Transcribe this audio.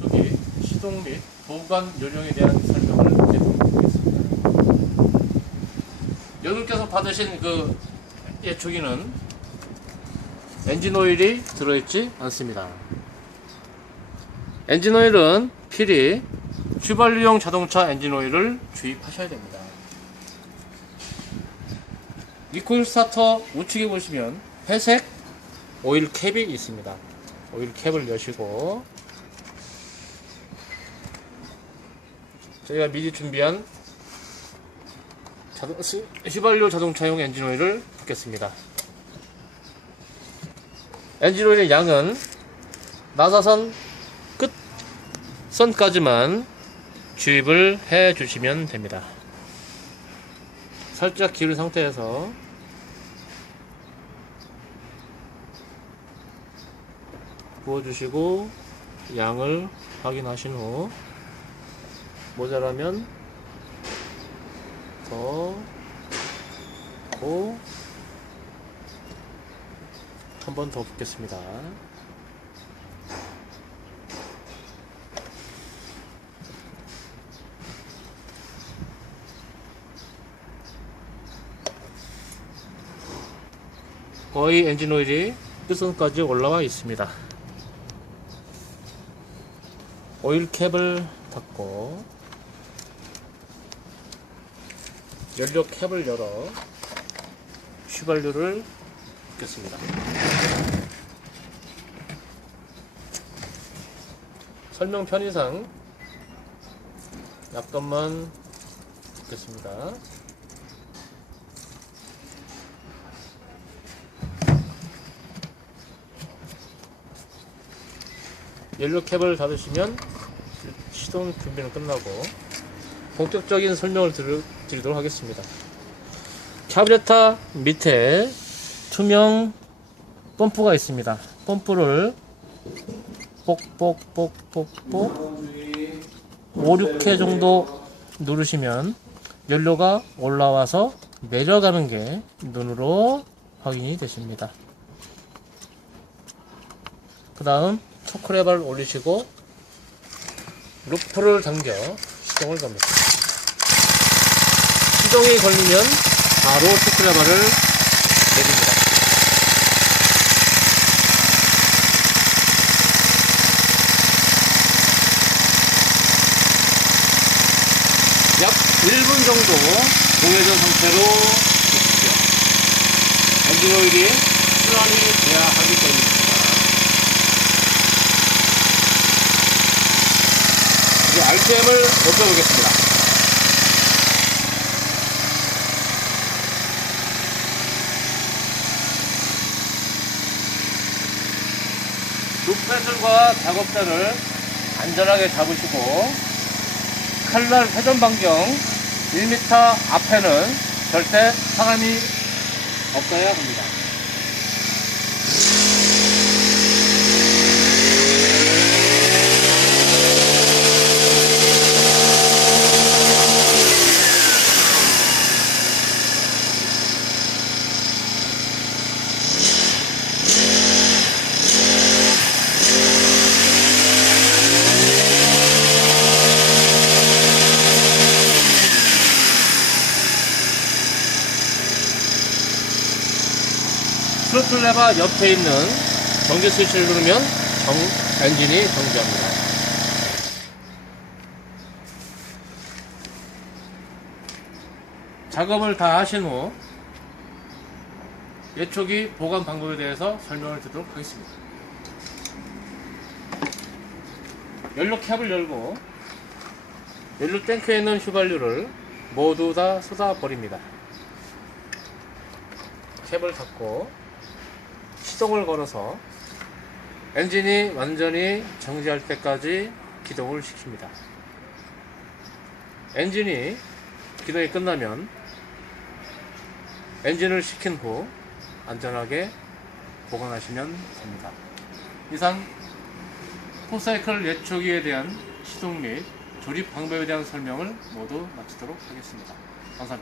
저기 시동 및 보관 요령에 대한 설명을 해드리겠습니다. 여러분께서 받으신 그 예초기는 엔진 오일이 들어있지 않습니다. 엔진 오일은 필히 휘발유용 자동차 엔진 오일을 주입하셔야 됩니다. 리콜 스타터 우측에 보시면 회색 오일 캡이 있습니다. 오일 캡을 여시고 저희가 미리 준비한 자동, 스- 휘발유 자동차용 엔진 오일을 붓겠습니다. 엔진 오일의 양은 나사선 끝 선까지만 주입을 해 주시면 됩니다. 살짝 기울인 상태에서 부어주시고 양을 확인하신 후 모자라면 더 고 한 번 더 붓겠습니다. 거의 엔진 오일이 끝선까지 올라와 있습니다. 오일 캡을 닫고 연료 캡을 열어 휘발유를 붓겠습니다. 설명 편의상 약간만 붓겠습니다. 연료 캡을 닫으시면 시동 준비는 끝나고 본격적인 설명을 들, 드리도록 하겠습니다. 카브레타 밑에 투명 펌프가 있습니다. 펌프를 뽁뽁뽁뽁뽁 5, 6회 정도 누르시면 연료가 올라와서 내려가는 게 눈으로 확인이 되십니다. 그 다음 초크레바를 올리시고 루프를 당겨 시동을 겁니다. 시동이 걸리면 바로 초크레바를 내립니다. 약 1분 정도 공회전 상태로 두십시오. 엔진 오일이 순환이 돼야 하기 때문입니다. 이제 RPM을 높여보겠습니다. 루페슬과 작업대를 안전하게 잡으시고 칼날 회전 반경 1m 앞에는 절대 사람이 없어야 합니다. 스로틀 레바 옆에 있는 전기 스위치를 누르면 정- 엔진이 정지합니다. 작업을 다 하신 후 예초기 보관 방법에 대해서 설명을 드리도록 하겠습니다. 연료 캡을 열고 연료 탱크에 있는 휘발유를 모두 다 쏟아 버립니다. 캡을 닫고 시동을 걸어서 엔진이 완전히 정지할 때까지 기동을 시킵니다. 엔진이 기동이 끝나면 엔진을 시킨 후 안전하게 보관하시면 됩니다. 이상 포사이클 예초기에 대한 시동 및 조립 방법에 대한 설명을 모두 마치도록 하겠습니다. 감사합니다.